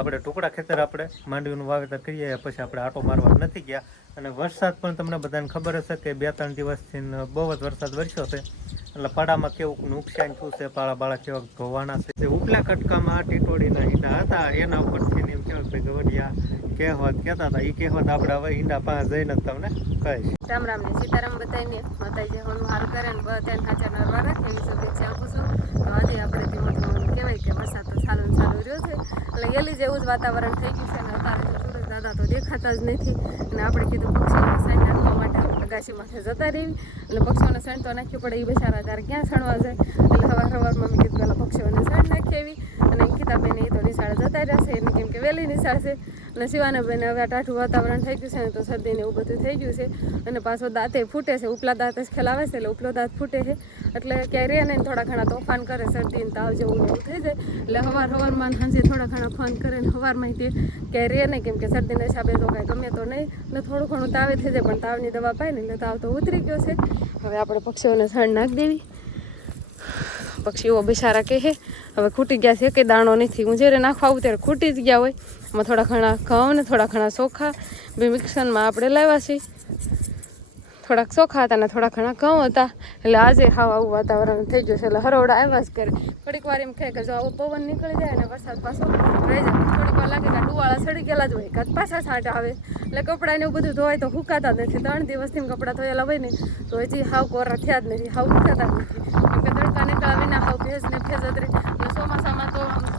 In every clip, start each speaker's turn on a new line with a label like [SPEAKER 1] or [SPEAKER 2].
[SPEAKER 1] આપણે ટુકડા ખેતર આપણે માંડવીનું વાવેતર કરીએ પછી આપણે આટો મારવા નથી ગયા. અને વરસાદ પણ તમને બધાને ખબર હશે કે બે ત્રણ દિવસથી બહુ જ વરસાદ વરસ્યો છે. એટલે પાડામાં કેવું નુકસાન થયું છે, પાળા બાળા કેવા ધોવાના છે. ઉપલા કટકામાં ટીટોડીના ઈંડા હતા, એના ઉપરથી એમ કહેવાય કે ગવડિયા કહેવત કહેતા હતા. એ કહેવત આપણે હવે ઈંડા પાસે જઈને તમને કહીશ.
[SPEAKER 2] રામ રામ ને સીતારામ બતાવીને માતાજી હોનું હાલ કરે ને બધાને હાચા નરવા રાખે એવી શુભેચ્છા આપું છું. આજે આપણે ધીમો ધીમો કહેવાય કે વરસાદ તો સારો ને સારો રહ્યો એલી જેવું જ વાતાવરણ થઈ ગયું છે અને અત્યારે તો સુરજ દાદા તો દેખાતા જ નથી. અને આપણે કીધું પક્ષીઓને સાઈડ નાખવા માટે અગાસી માથે જતા રહી અને પક્ષીઓને સાઈડ તો નાખ્યું પડે એ બચારા ત્યારે ક્યાં સણવા જાય? એટલે સવાર સવારમાં મેં કીધું પહેલાં પક્ષીઓને સાઈડ નાખી આવી. અને અંકિતાબેન એ તો નિશાળે જતા રહેશે એને કેમ કે વહેલી નિશાળ છે. અને શિવાનાબેન હવે આ ટાઠું વાતાવરણ થઈ ગયું છે ને તો શરદીને એવું બધું થઈ ગયું છે. અને પાછો દાંતે ફૂટે છે, ઉપલા દાંત ખેલાવે છે, એટલે ઉપલો દાંત ફૂટે છે. એટલે ક્યાંય રહે નહીં થોડા ઘણા તોફાન કરે, શરદી ને તાવ જેવું એવું થઈ જાય. એટલે હવાર હવારમાં સાંજે થોડા ઘણા ફોન કરે ને હવારમાં તે ક્યારે નહીં, કેમ કે શરદીના હિસાબે તો કાંઈ ગમે તો નહીં. ને થોડું ઘણું તાવે થઈ જાય, પણ તાવની દવા પાય ને એટલે તાવ તો ઉતરી ગયો છે. હવે આપણે પક્ષીઓને છાણ નાખી દેવી. પક્ષીઓ બિચારા કહે હવે ખૂટી ગયા છે કે દાણો નથી. હું જ્યારે નાખવા આવું ત્યારે ખૂટી જ ગયા હોય. એમાં થોડા ઘણા ઘઉં ને થોડા ઘણા ચોખા બે મિક્સરમાં આપણે લાવ્યા છીએ થોડાક ચોખા હતા ને થોડા ઘણા ઘઉં હતા. એટલે આજે હાવ આવું વાતાવરણ થઈ ગયું છે. એટલે હરોડા આવ્યા જ કરે થોડીક વાર એમ કહે કે જો આવો પવન નીકળી જાય ને વરસાદ પાછો રહી જાય. થોડીક વાર લાગે કે ડુવાળા સડી ગયેલા જ હોય. કાં પાછા છાંટા આવે. એટલે કપડાં ને એવું બધું ધોવાય તો હુકાતા જ નથી. ત્રણ દિવસથી કપડાં ધોયેલા હોય ને, તો હજી હાવ કોરા થયા જ નથી. હાવ હુકાતા નથી. કેમ કે તડકા નીકળ્યા વિના હાવ ભેજ ને ભેજ જ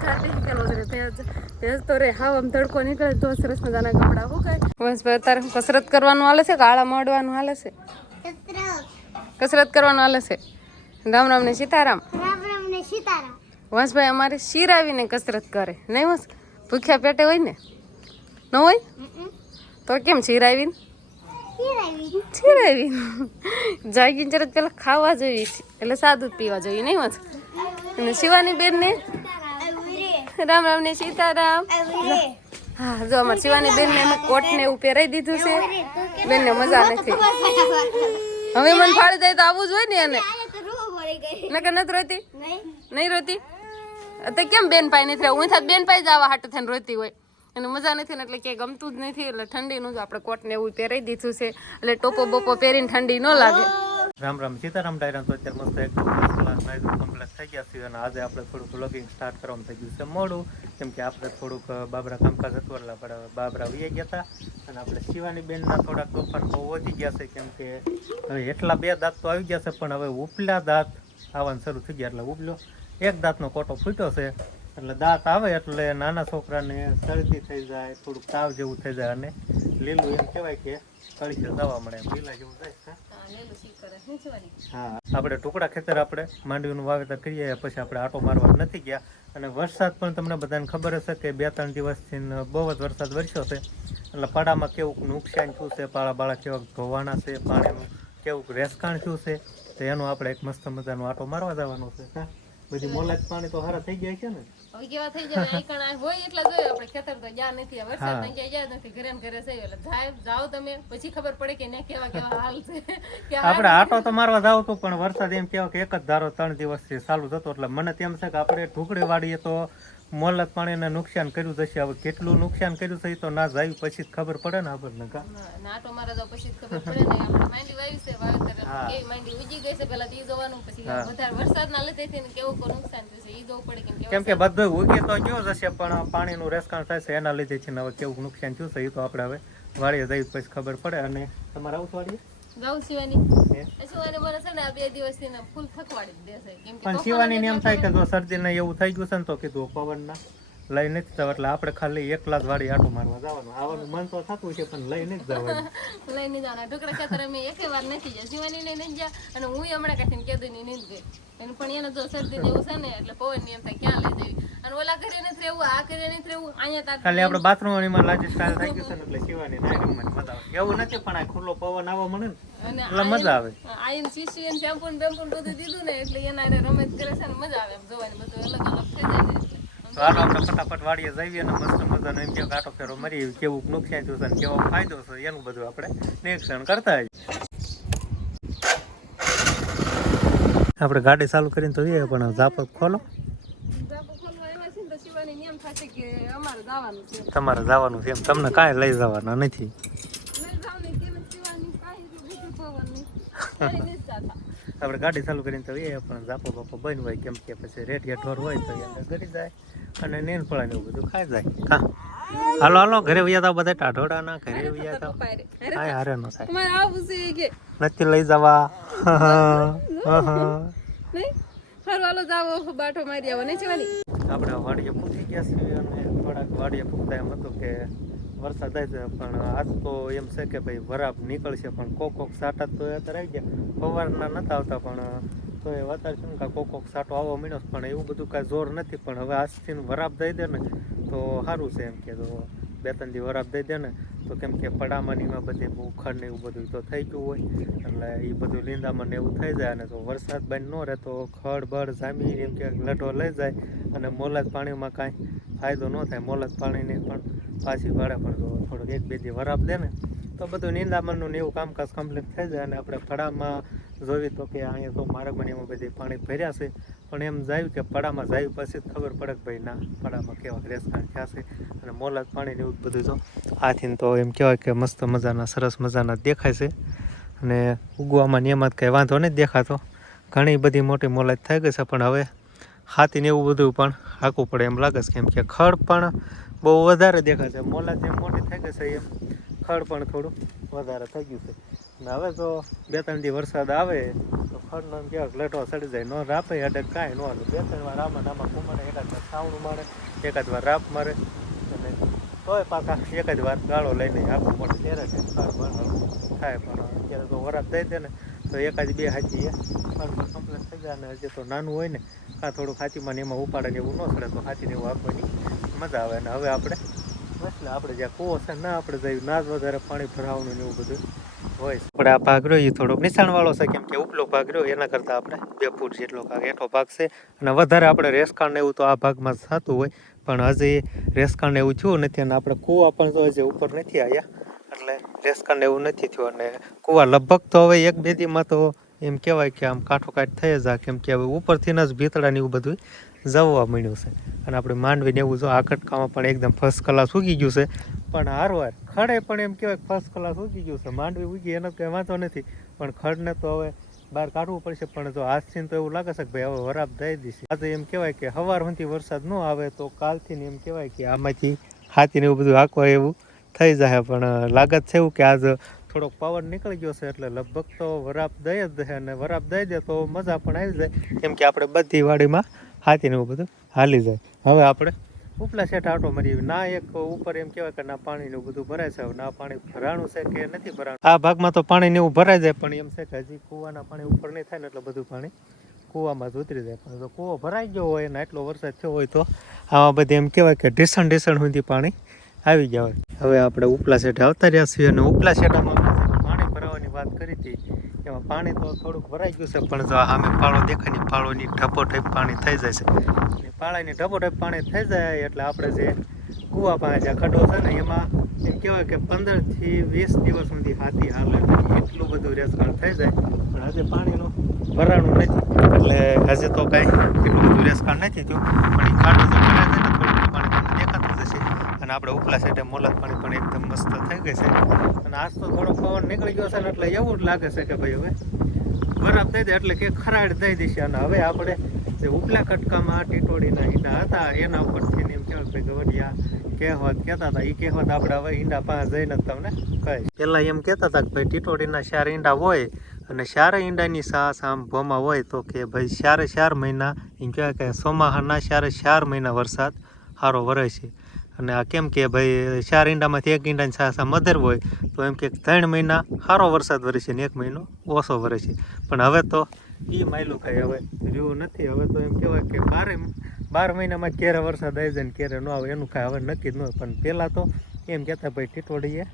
[SPEAKER 2] ભેજ ભેજ તો રે હાવ આમ તડકો નીકળે તો સરસ મજાના કપડાં હુકાય બસ અત્યારે કસરત કરવાનું હાલે છે કાળા મળવાનું હાલે છે. કસરત કરવાનું હાલે છે. રામ રામ ને સીતારામ.
[SPEAKER 3] રામ રામ ને સીતારામ.
[SPEAKER 2] વંશભાઈ અમારે શીરાવીને કસરત કરે. નહીં વંશ? ભૂખ્યા પેટે હોય ને? ન હોય? તો કેમ શીરાવીને શીરાવી જાગીને જરા પેલા ખાવા જોઈએ એટલે સાદું પીવા જોઈએ નહીં વંશ? અને શિવાની બેન ને રામ રામ ને સીતારામ. હા જો અમારે શિવાની બેન ને અમે કોટ ને એવું પહેરાઈ દીધું છે. બેન ને મજા નથી. હવે મને ફાળી જાય તો આવવું જ હોય ને એને. નકર નથી રોતી? નહીં. રોતી? તો કેમ બેન પાઈ નથી રહે હું થાત બેન પાઈ જવા હાટું થઈને રોતી હોય. અને મજા નથી ને એટલે ક્યાંય ગમતું જ નથી એટલે ઠંડીનું જ આપણે કોટ ને એવું પહેરાઈ દીધું છે. એટલે ટોપો બોપો પહેરીને ઠંડી ન લાગે.
[SPEAKER 1] રામ રામ સીતારામ ડાયરામ તો અત્યારે મસ્ત એકદમ ક્લાસ નાયરું કમ્પ્લીટ થઈ ગયા છે અને આજે આપણે થોડુંક વ્લોગિંગ સ્ટાર્ટ કરવાનું થઈ ગયું છે મોડું. કેમ કે આપણે થોડુંક બાબરા કામકાજ હતું એટલે આપણે બાબરા વહી ગયા હતા. અને આપણે શિવાની બેનના થોડાક તોફાન બહુ વધી ગયા છે, કેમ કે હવે એટલા બે દાંત તો આવી ગયા છે, પણ હવે ઉપલા દાંત આવવાનું શરૂ થઈ ગયા એટલે ઉપલો એક દાંતનો કોટો ફૂટ્યો છે. એટલે દાંત આવે એટલે નાના છોકરાને શરદી થઈ જાય, થોડુંક તાવ જેવું થઈ જાય અને લીલું એમ કહેવાય કે કળીએ દવા મળે એમ, લીલા જેવું થાય છે. હા, આપણે ટુકડા ખેતર આપણે માંડવીનું વાવેતર કરીએ, પછી આપણે આટો મારવા નથી ગયા. અને વરસાદ પણ તમને બધાને ખબર હશે કે બે ત્રણ દિવસથી બહુ જ વરસાદ વરસ્યો છે. એટલે પાડામાં કેવું નુકસાન થયું છે, પાળા બાળા કેવા ધોવાના છે, પાણીનું કેવું રેસકાણ થયું છે, તો એનું આપણે એક મસ્ત મજાનું આટો મારવા જવાનું છે. બધી મોલાજ પાણી તો હારા થઈ ગયા છે ને?
[SPEAKER 2] હવે કેવા થઈ જાય અહીં આ હોય એટલા જોઈએ આપણે ખેતર તો જ્યાં નથી વરસાદ. ક્યાંય ગયા નથી ઘરે ઘરે છે એટલે જાય જાઓ તમે પછી ખબર પડે કે ને કેવા કેવા હાલ છે
[SPEAKER 1] આપણે આટો તો મારવા જાવ તો પણ વરસાદ એમ કેવા કે એક જ ધારો ત્રણ દિવસથી ચાલુ થતો એટલે મને તેમ છે કે આપણે ઢુકડી વાળીએ તો મોલત પાણીને નુકસાન કર્યું જશે હવે કેટલું નુકસાન કર્યું છે તો ના જાય પછી ખબર પડે ને આપણને કા.
[SPEAKER 2] ના, તો મારા તો પછી ખબર પડે ને આપણે માંડી વાવી છે વાવેતર
[SPEAKER 1] હા.
[SPEAKER 2] માંડી ઉજી ગઈ છે પેલા તો ઈ જોવાનું પછી વધારે વરસાદના લીધે થી કેવું કોઈ નુકસાન થયું ઈ જોવું પડે કેમ કે
[SPEAKER 1] કેમ કે બધું ઉગે તો ગયો જ પણ પાણીનું રેસકાણ થાય છે એના લીધે છે ને હવે કેવું નુકસાન થયું છે એ તો આપણે હવે વાળીએ જઈ પછી ખબર પડે. અને તમારે આવું વાળીએ?
[SPEAKER 2] ગાઉ સિવાની
[SPEAKER 1] હે?
[SPEAKER 2] મને છે ને આ બે દિવસથી ને ફૂલ થકવાડી દેશે. કેમ કે
[SPEAKER 1] પણ શિવાની એમ થાય કે જો શરદીને એવું થઈ ગયું છે ને તો કીધું પવનના લઈ નથી જવા. એટલે આપણે ખાલી એકલા જ વાળી આટો મારવા જવાનું. આવવાનું મન તો થતું છે પણ લઈ નથી જવાનું.
[SPEAKER 2] લઈને જવાના. ઢોકળા ખેતર અમે એક વાર નથી ગયા. શિવાની ને નહીં ગયા અને હું હમણાં કાઢીને કેદું ની નહીં ગઈ. એને પણ એને જો શરદી જેવું છે ને એટલે પવનની એમ થાય ક્યાં લઈ જવી? અને ઓલા કરીને નથી રહેવું આ કરીને નથી અહીંયા તાર
[SPEAKER 1] ખાલી આપણે બાથરૂમમાં લાજી સ્ટાઈલ થઈ ગયું છે એટલે સીવાની નાઈ રમવાની મજા આવે. એવું નથી પણ આ ખુલ્લો પવન આવવા મળે ને એટલે મજા આવે.
[SPEAKER 2] આઈન શીશી અને શેમ્પુ ને બેમ્પુ ને બધું દીધું ને એટલે એના રમત કરે છે ને મજા આવે એમ જોવાની બધું અલગ અલગ થઈ જાય ને
[SPEAKER 1] તો હાલો આપણે ફટાફટ વાડીએ જઈએ અને મસ્ત મજાનો એમ કે કાંટો ફેરો મરી કેવું નુકસાન થયું છે ને કેવો ફાયદો છે એનું બધું આપણે નિરીક્ષણ કરતા હોઈએ આપણે ગાડી ચાલુ કરીને તો એ પણ ઝાપક ખોલો
[SPEAKER 2] જાપો ખોલવા આવ્યા છે ને તો શિવાની નિયમ થશે કે કે અમારે જવાનું છે
[SPEAKER 1] તમારે જવાનું છે એમ. તમને કાંઈ લઈ જવાના નથી. આપણે ગાડી ચાલુ કરીને તો એ પણ ઝાપો બાપો બંધ હોય કેમ કે પછી રેડિયા ઢોર હોય તો એને ગરી જાય અને નેન ને એવું બધું ખાઈ જાય. હા હાલો હાલો ઘરે વયા તા બધા ટાઢોડાના ઘરે વયા તા કાંઈ હારે નો થાય.
[SPEAKER 2] તમારે આવું છે કે?
[SPEAKER 1] નથી લઈ જવા.
[SPEAKER 2] હા ફરવા હાલો જાવો બાટો મારી આવો, નહીં જવાની?
[SPEAKER 1] આપણે વાડીએ પૂછી ગયા છીએ અને થોડાક વાડીએ પૂછતા એમ હતું કે વરસાદ થાય છે પણ આજ તો એમ છે કે ભાઈ વરાપ નીકળશે, પણ કોક કોક સાટા તો અત્યારે આવી ગયા. ફવારના નતા આવતા, પણ તો એ અત્યારે શું કે કોક કોક સાટો આવવા મળ્યો પણ એવું બધું કાંઈ જોર નથી, પણ હવે આજથી વરાપ દઈ દે ને તો સારું છે એમ કે તો બે ત્રણ દિવસ વરાપ દઈ દે ને તો કેમ કે પડામણીમાં બધી ઉખડ ને એવું બધું તો થઈ ગયું હોય. એટલે એ બધું લીંદામાં ને એવું થઈ જાય અને તો વરસાદ બંધ ન રહે તો ખડ બળ જામી એમ કે લઢો લઈ જાય અને મોલાજ પાણીમાં કાંઈ ફાયદો ન થાય. મોલાજ પાણીને પણ પાછી ભાડે પણ જો થોડુંક એક બે દી વરાપ દે ને તો બધું નિંદામણનું ને એવું કામકાજ કમ્પ્લીટ થઈ જાય અને આપણે પડામાં જોવી તો કે અહીંયા તો મારા એમાં બધી પાણી ભર્યા છે. પણ એમ જાય કે પડામાં જાય પછી ખબર પડે કે ભાઈ ના, પડામાં કેવા રેસકાણ થયા છે અને મોલાદ પાણી ને એવું બધું જો. આથી તો એમ કહેવાય કે મસ્ત મજાના, સરસ મજાના દેખાય છે. અને ઉગવામાં નિયમત કંઈ વાંધો નહીં દેખાતો. ઘણી બધી મોટી મોલાદ થઈ ગઈ છે, પણ હવે હાથીને એવું બધું પણ હાંકવું પડે એમ લાગે છે. કેમ કે ખડ પણ બહુ વધારે દેખાય છે. મોલાદ જેમ મોટી થઈ ગઈ છે, એમ ખડ પણ થોડું વધારે થઈ ગયું છે. અને હવે તો બે ત્રણ દી વરસાદ આવે, તો ખડનો એમ કહેવાય કે લટો સડી જાય, ન રાપે અડે કાંઈ નો બે ત્રણ વાર આમાં ને આમાં કુમારે એકાદ વાર સાવણું મારે એકાદ વાર રાપ મારે, અને તોય પાછા એકાદ વાર ગાળો લઈને આપવું પડે ત્યારે થાય પણ અત્યારે તો વરાપ થઈ દે ને, તો એકાદ બે હાચી પણ કમ્પ્લેટ થઈ જાય અને હજી તો નાનું હોય ને, કાં થોડું ખાંચીમાં ને એમાં ઉપાડે ને એવું ન સડે, તો હાથીને એવું આપવાની મજા આવે. ને હવે આપણે, એટલે આપણે જ્યાં કૂવો છે ના, આપણે જઈ ના જ વધારે પાણી ભરાવાનું ને એવું બધું હોય આપણે આ ભાગ રહ્યો એ થોડોક નિશાણવાળો છે, કેમ કે ઉપલો ભાગ રહ્યો, એના કરતાં આપણે બે ફૂટ જેટલો ભાગ, એઠો ભાગ છે. અને વધારે આપણે રેસકાણ એવું તો આ ભાગમાં થતું હોય, પણ હજી રેસકાણ એવું થયું નથી અને આપણે કૂવા પણ તો હજી ઉપર નથી આવ્યા એટલે રેસકાણ એવું નથી થયું. અને કૂવા લગભગ તો હવે એક બે દીમાં તો એમ કહેવાય કે આમ કાંઠો કાઠ થઈ જ કેમ કે હવે ઉપરથી જ ભીતળાને એવું બધું જવા મળ્યું છે. અને આપણે માંડવીને એવું જો આ કટકામાં પણ એકદમ ફર્સ્ટ કલાસ ઉગી ગયું છે. પણ હારવાર. ખડે પણ એમ કહેવાય ફર્સ્ટ ક્લાસ ઉગી ગયું છે. માંડવી ઉગી, એનો કંઈ વાંધો નથી. પણ ખડને તો હવે બહાર કાઢવું પડશે. પણ જો આજથી તો એવું લાગે છે કે ભાઈ હવે વરાપ દઈ દેશે. આજે એમ કહેવાય કે સવાર સુધી વરસાદ ન આવે તો કાલથી ને એમ કહેવાય કે આમાંથી હાથીને એવું બધું હાંકવા એવું થઈ જાય. પણ લાગત છે એવું કે આજ થોડોક પાવર નીકળી ગયો છે એટલે લગભગ તો વરાપ દઈ જ દે અને વરાપ દઈ દે તો મજા પણ આવી જાય. કેમ કે આપણે બધી વાડીમાં હાથીને એવું બધું હાલી જાય. હવે આપણે ઉપલા શેઠ આટો મારી ના એક ઉપર એમ કહેવાય કે ના પાણીનું બધું ભરાય છે. ના પાણી ભરાણું છે કે નથી ભરાણું? આ ભાગમાં તો પાણી એવું ભરાઈ જાય, પણ એમ છે કે હજી કૂવાના પાણી ઉપર નહીં થાય ને એટલે બધું પાણી કૂવામાં જ ઉતરી જાય. પણ જો કૂવો ભરાઈ ગયો હોય ને એટલો વરસાદ થયો હોય તો આવા બધી એમ કહેવાય કે ઢીસણ ઢીસણ સુધી પાણી આવી ગયા હોય. હવે આપણે ઉપલા સેટે આવતા રહ્યા છીએ અને ઉપલા શેઠામાં પાણી ભરાવાની વાત કરી હતી. એમાં પાણી તો થોડુંક ભરાઈ ગયું છે, પણ જો સામે પાળો દેખાય ને પાળોની ઢપો ટાઈપ પાણી થઈ જાય છે. અને પાળાની ઢપો ટાઈપ પાણી થઈ જાય એટલે આપણે જે કૂવા પાસે જે ખડો છે ને, એમાં એમ કહેવાય કે પંદરથી વીસ દિવસ સુધી હાથી હાલે એટલું બધું રેસકાળ થઈ જાય. પણ આજે પાણીનું ભરાણું નથી. એટલે આજે તો કાંઈ એટલું બધું રેસકાળ નથી થયું. પણ એ ખાડો જો ભરાય છે ને થોડું પાણી તમને દેખાતું જશે અને આપણે ઉપલા સાઈડે મોલત પાણી પણ એકદમ મસ્ત થઈ ગઈ છે. અને આજ તો થોડો પવન નીકળી ગયો છે ને એટલે એવું જ લાગે છે કે ભાઈ હવે બરાબર દઈ દે એટલે કે ખરાડ દઈ દેશે અને હવે આપણે જે ઉપલા કટકામાં ટીટોડીના ઈંડા હતા, એના ઉપરથી એમ કહેવાય ભાઈ ગવડિયા કહેવત કહેતા હતા. એ કહેવત આપણે હવે ઈંડા પાસે જઈને તમને કહીશ. પહેલાં એમ કહેતા હતા કે ભાઈ ટીટોડીના ચાર ઈંડા હોય અને ચારે ઈંડાની સાસ આમ ભોમાં હોય તો કે ભાઈ ચારે ચાર મહિના, એમ કહેવાય કે ચોમાહાના ચારે ચાર મહિના વરસાદ સારો વરે છે. અને આ કેમ કે ભાઈ, ચાર ઈંડામાંથી એક ઈંડાની સાસ મધર હોય, તો એમ કે ત્રણ મહિના સારો વરસાદ વરે છે ને એક મહિનો ઓછો વરે છે. પણ હવે તો એ માયલું કાંઈ હવે જેવું નથી. હવે તો એમ કહેવાય કે બારે બાર મહિનામાં ક્યારે વરસાદ આવી જાય ને ક્યારે ન આવે એનું કાંઈ હવે નક્કી ન હોય. પણ પહેલાં તો એમ કહેતા ભાઈ ટીટોડીએ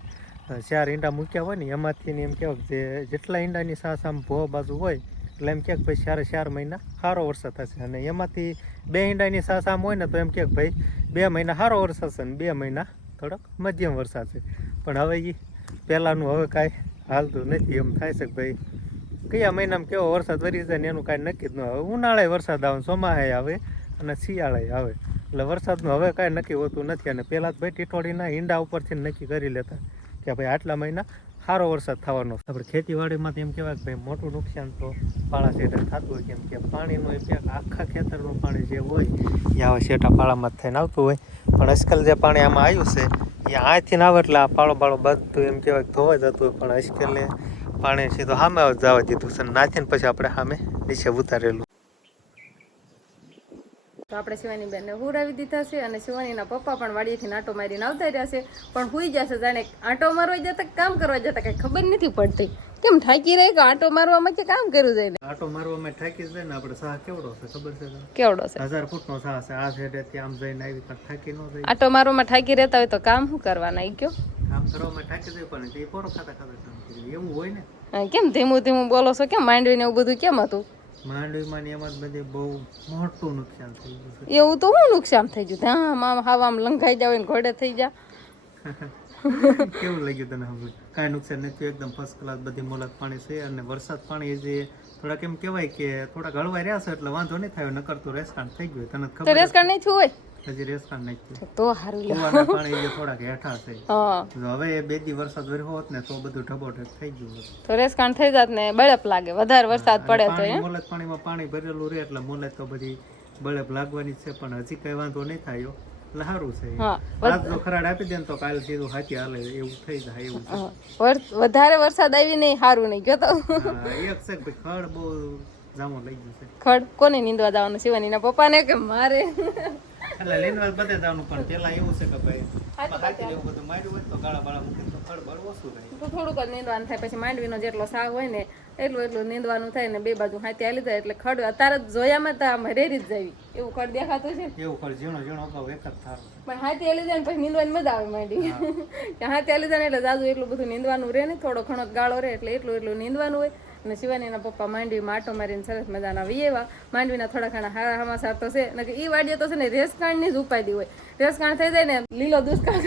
[SPEAKER 1] ચાર ઈંડા મૂક્યા હોય ને, એમાંથી એમ કહેવાય કે જેટલા ઈંડાની સાસ આમ ભો બાજુ હોય એટલે એમ કે ભાઈ ચારે ચાર મહિના સારો વરસાદ થશે. અને એમાંથી બે ઈંડાની સાસ આમ હોય ને તો એમ કે ભાઈ બે મહિના સારો વરસાદ છે ને બે મહિના થોડોક મધ્યમ વરસાદ છે. પણ હવે એ પહેલાંનું હવે કાંઈ હાલતું નથી. એમ થાય છે ભાઈ કયા મહિનામાં કેવો વરસાદ વરી જાય ને એનું કાંઈ નક્કી જ ન આવે ઉનાળે વરસાદ આવે ચોમાહે આવે અને શિયાળે આવે. એટલે વરસાદનું હવે કાંઈ નક્કી હોતું નથી. અને પહેલાં તો ભાઈ ટીટોડીના ઈંડા ઉપરથી નક્કી કરી લેતા. કે ભાઈ આટલા મહિના સારો વરસાદ થવાનો આપણે ખેતીવાડીમાં તો એમ કહેવાય કે ભાઈ મોટું નુકસાન તો પાળા શેઠે થતું હોય, કેમ કે એ ઇફેક્ટ આખા ખેતરનું પાણી જે હોય, એ આવા શેઠા પાળામાં થઈને આવતું હોય. પણ આજકાલ જે પાણી આમાં આવ્યું છે, એ આથી ના આવે એટલે આ પાળો બાળો બધું એમ કહેવાય ધોવાઈ જતું હોય. પણ આજકાલે પાણી સીધું સામે જવા દીધું છે. નાથીને પછી આપણે સામે નીચે ઉતારેલું.
[SPEAKER 2] તો આપણે શિવાની બેનને હુરાવી દીધા છે અને શિવાનીના પપ્પા પણ વાડીએથી આંટો મારીને આવતા રહ્યા છે. પણ હુઈ જશે જાણે આંટો મારવા જતા કામ કરવા જતા કઈ ખબર નથી પડતી. કેમ થાકી રહે કે આંટો મારવામાં કે કામ કર્યું જાય ને
[SPEAKER 1] આટો મારવામાં થાકી જાય ને આપણે સાહ કેવડો છે ખબર છે
[SPEAKER 2] કેવડો છે?
[SPEAKER 1] હજાર ફૂટનો સાહ છે. આ સાઈડેથી આમ જઈને આવી પણ થાકી ન જાય.
[SPEAKER 2] આંટો મારવામાં થાકી રહેતા હોય તો કામ શું કરવાના ઈ કયો?
[SPEAKER 1] કામ કરવામાં થાકી જાય પણ એ પોરો ખાતા ખાતા કામ કર્યું. એવું હોય ને?
[SPEAKER 2] કેમ ધીમું ધીમું બોલો છો? કેમ માંડવીને એવું બધું કેમ હતું?
[SPEAKER 1] માંડવીમાં ને એમાં બધે બહુ મોટું નુકસાન થઈ ગયું
[SPEAKER 2] એવું તો હું નુકસાન થઈ ગયું? ત્યાં આમ હાવ આમ લંઘાઈ જાવ ને ઘોડે થઈ જા.
[SPEAKER 1] કેવું લાગ્યું તને હવે? કાંઈ નુકસાન નથી એકદમ ફર્સ્ટ ક્લાસ બધી મોલક પાણી છે અને વરસાદ પાણી જે થોડાક એમ કહેવાય કે થોડાક ગળવા રહ્યા છે એટલે વાંધો નહીં થાય નકર તો રેસકાંડ થઈ ગયું તને ખબર
[SPEAKER 2] રેસ કાઢ નહીં થયું હોય?
[SPEAKER 1] હજી રેસ્ટાન્ટ નહીં થયું
[SPEAKER 2] તો સારું લે
[SPEAKER 1] પાણી જે થોડાક હેઠા છે.
[SPEAKER 2] હા.
[SPEAKER 1] હવે એ બે દી વરસાદ વર્યો હોત ને તો બધું ઢબોઢબ થઈ ગયું હોત.
[SPEAKER 2] તો રેસ કાંડ થઈ જાત ને બળપ લાગે વધારે વરસાદ પડે તો એમ.
[SPEAKER 1] પાણીમાં પાણી ભરેલું રહે એટલે મોલક તો બધી બળપ લાગવાની છે પણ હજી કઈ વાંધો નહીં થાય સારું છે. આજ ખરાડ આપી દે ને તો કાલ સીધું હાથી હાલે એવું થઈ જાય એવું
[SPEAKER 2] વધારે વરસાદ આવી નહીં સારું નહીં ગયો તો.
[SPEAKER 1] એક છે ખડ બહુ જામો લઈ ગયું છે.
[SPEAKER 2] ખડ કોને નીંદવા જવાનું? શિવાનીના પપ્પાને કે મારે?
[SPEAKER 1] એટલે લીનવાલ બધે જવાનું પણ પેલા એવું છે કે ભાઈ હાથી એવું બધું માર્યું હોય તો ગાળા બાળા મૂકે તો ખડ બળ ઓછું રહે.
[SPEAKER 2] તો થોડુંક જ નીંદવાનું થાય પછી માંડવીનો જેટલો શાક હોય ને એટલું એટલું નીંદવાનું થાય ને બે બાજુ હાથી હાલી જાય એટલે ખડ અત્યારે જોયામાં તો આમ રેરી જ જાવી એવું ખડ દેખાતું છે
[SPEAKER 1] એવું ખડ ઝીણો ઝીણો અગાઉ એક જ થારું
[SPEAKER 2] પણ હાથી હાલી જાય ને પછી નીંદવાની મજા આવે માંડી હાથી હાલી જાય એટલે જાજુ એટલું બધું નીંદવાનું રહે ને થોડો ઘણો ગાળો રહે એટલે એટલું એટલું નીંદવાનું હોય. અને શિવાનીના પપ્પા માંડવી માટો મારીને સરસ મજાના વીએવા માંડવીના થોડા ઘણા હારા હમાસાર તો છે અને એ વાડીઓ તો છે ને રેસકાણની જ ઉપાડી હોય. રેસકાણ થઈ જાય ને લીલો દુષ્કાળ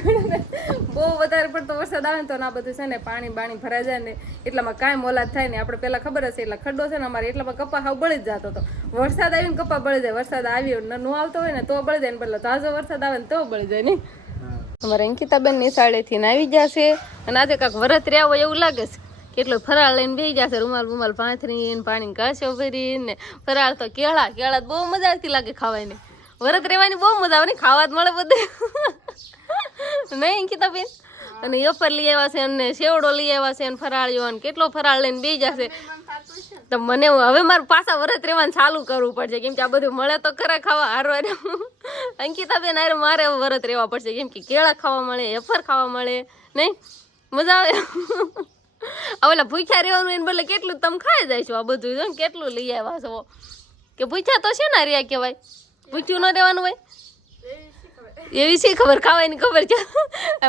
[SPEAKER 2] બહુ વધારે પડતો વરસાદ આવે ને તો ના બધું છે ને પાણી બાણી ભરાઈ જાય ને એટલામાં કાંઈ મોલાદ થાય ને આપણે પહેલાં ખબર હશે એટલે ખડ્ડો છે ને અમારે એટલામાં કપા હાવ બળી જ જતો હતો. વરસાદ આવીને કપા બળી જાય વરસાદ આવ્યો ને ન આવતો હોય ને તો બળી જાય ને બદલે તાજો વરસાદ આવે ને તો બળી જાય નહીં. અમારે અંકિતાબેન નિશાળેથી ને આવી છે. અને આજે કાંક વરત રહ્યા હોય એવું લાગે છે. કેટલો ફરાળ લઈને બેસી જશે રૂમાલ રૂમાલ પાંથરીને પાણી કાશો ભરીને. ફરાળ તો કેળા કેળા બહુ મજા આવતી લાગે ખાવાની. વરત રહેવાની બહુ મજા આવે ને, ખાવા જ મળે બધે. નહીં અંકિતાબેન અને યફર લઈ આવ્યા છે, અને સેવડો લઈ આવ્યા છે, અને ફરાળીઓ, અને કેટલો ફરાળ લઈને બેસી જશે તો મને હવે મારે પાછા વરત રહેવાનું ચાલુ કરવું પડશે, કેમ કે આ બધું મળે તો ખરા ખાવા હારવા અંકિતાબેન હારે મારે વરત રહેવા પડશે, કેમ કે કેળા ખાવા મળે એફર ખાવા મળે. નહીં? મજા આવે? ઓલા ભૂખ્યા રહેવાનું એને બદલે કેટલું તમે ખાઈ જાય છો આ બધું. જો કેટલું લઈ આવ્યા છો. કે ભૂખ્યા તો છે ને રહ્યા કહેવાય. ભૂખ્યું ન રહેવાનું હોય. એવી છે ખબર? ખાવાની ખબર છે.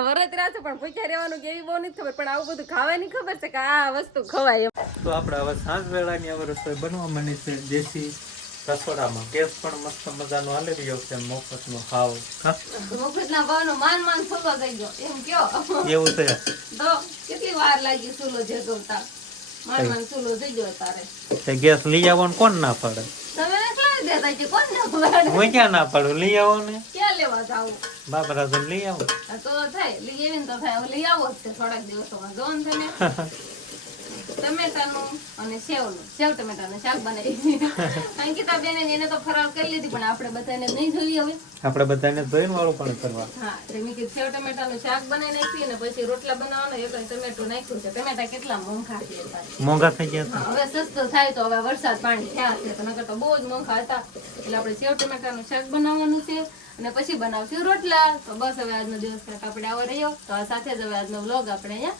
[SPEAKER 2] વરત રહ્યા છે પણ ભૂખ્યા રહેવાનું કે એવી બહુ નથી ખબર પણ આવું બધું ખાવાની ખબર છે કે આ વસ્તુ ખવાય એમ.
[SPEAKER 1] તો આપણે હવે સાંજ વેળાની હવે રસોઈ બનવા માંડી છે. દેશી રસોડામાં ગેસ પણ મસ્ત મજાનો હાલે રહ્યો છે મફતનો હાવ.
[SPEAKER 2] મફતના ભાવનો માન માન સુલો થઈ ગયો એમ કયો?
[SPEAKER 1] એવું છે?
[SPEAKER 2] તો કેટલી વાર લાગી સુલો જે માન માન સુલો જઈ ગયો તારે.
[SPEAKER 1] તે ગેસ લઈ આવવાનું કોણ ના પાડે?
[SPEAKER 2] તમે એકલા દેતા કે કોણ ના પાડે?
[SPEAKER 1] હું ક્યાં ના પાડું? લઈ આવો ને.
[SPEAKER 2] ક્યાં લેવા જાવું?
[SPEAKER 1] બાબરાજન લઈ આવો.
[SPEAKER 2] તો થાય. લઈ આવીને તો થાય. લઈ આવો જ છે થોડાક દિવસોમાં. જોન ને તમે. ટમેટાનું અને સેવનું. સેવ ટમેટાનું શાક બનાવી અંકિતા બેન એને તો ફરાળ કરી લીધી પણ આપણે બધાને નહીં જોઈએ હવે.
[SPEAKER 1] આપણે બધાને ધોઈને વાળું પણ કરવા
[SPEAKER 2] હા એટલે મેં કીધું સેવ ટમેટાનું શાક બનાવી નાખી અને પછી રોટલા બનાવવાનો એક ટમેટું નાખ્યું છે. ટમેટા કેટલા મોંઘા છે
[SPEAKER 1] મોંઘા થઈ ગયા
[SPEAKER 2] હવે સસ્તો થાય તો હવે વરસાદ પાણી થયા છે તો નકર તો બહુ જ મોંઘા હતા. એટલે આપણે સેવ ટમેટાનું શાક બનાવવાનું છે અને પછી બનાવશું રોટલા. તો બસ હવે આજનો દિવસ આપણે આવો રહ્યો. તો આ સાથે જ હવે આજનો વ્લોગ આપણે અહીંયા